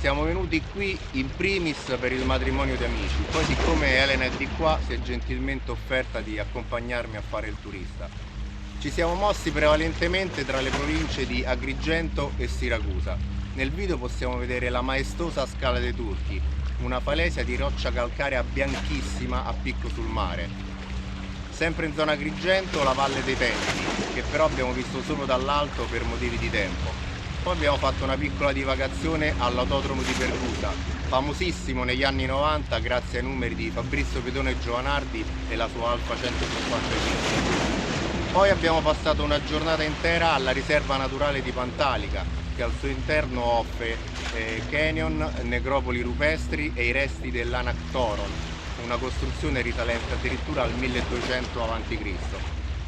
Siamo venuti qui in primis per il matrimonio di amici, poi siccome Elena è di qua si è gentilmente offerta di accompagnarmi a fare il turista. Ci siamo mossi prevalentemente tra le province di Agrigento e Siracusa. Nel video possiamo vedere la maestosa Scala dei Turchi, una falesia di roccia calcarea bianchissima a picco sul mare. Sempre in zona Agrigento la Valle dei Templi, che però abbiamo visto solo dall'alto per motivi di tempo. Poi abbiamo fatto una piccola divagazione all'autodromo di Pergusa, famosissimo negli anni 90 grazie ai numeri di Fabrizio Petone Giovanardi e la sua Alfa 155. Poi abbiamo passato una giornata intera alla riserva naturale di Pantalica, che al suo interno offre canyon, necropoli rupestri e i resti dell'Anactoron, una costruzione risalente addirittura al 1200 a.C.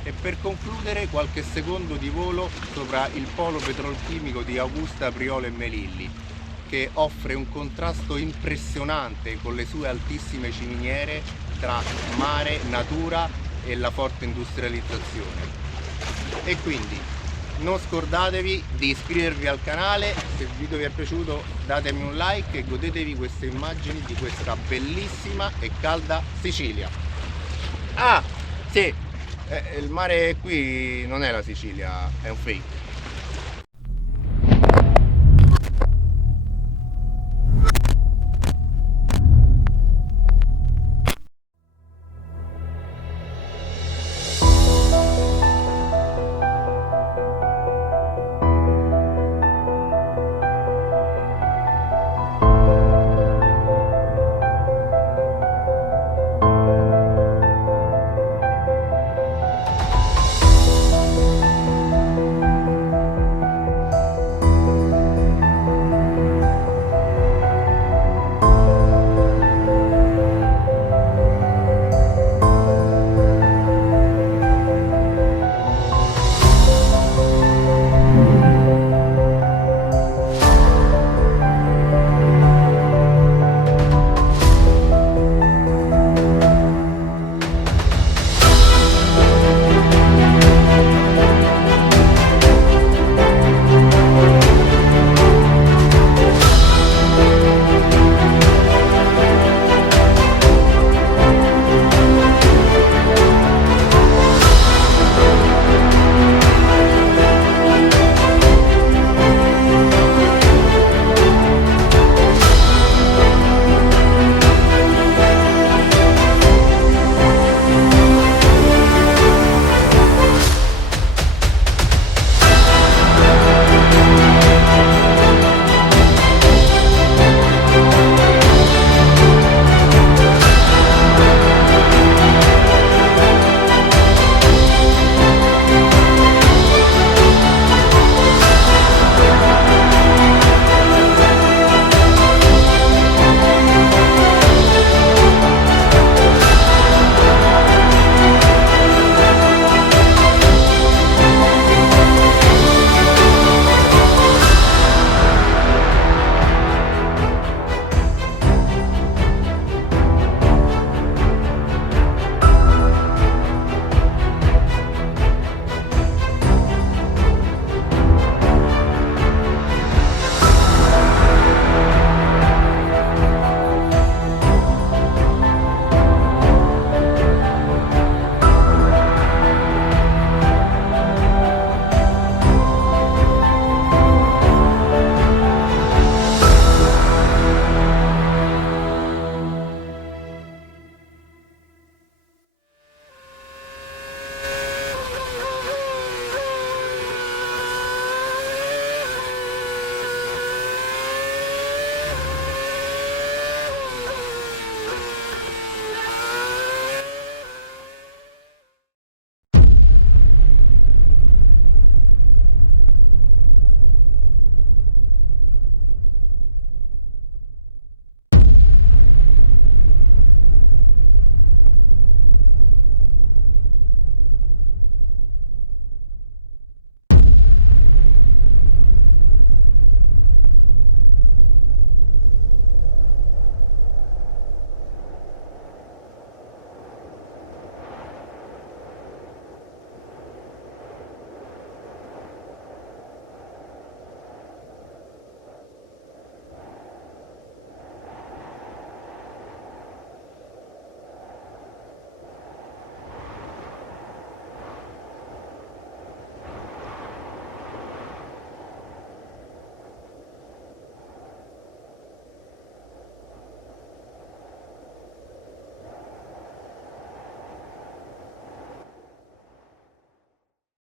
E per concludere qualche secondo di volo sopra il polo petrolchimico di Augusta, Priolo e Melilli, che offre un contrasto impressionante con le sue altissime ciminiere tra mare, natura e la forte industrializzazione. E quindi non scordatevi di iscrivervi al canale, se il video vi è piaciuto datemi un like e godetevi queste immagini di questa bellissima e calda Sicilia. Ah, sì! Il mare qui non è la Sicilia, è un fake.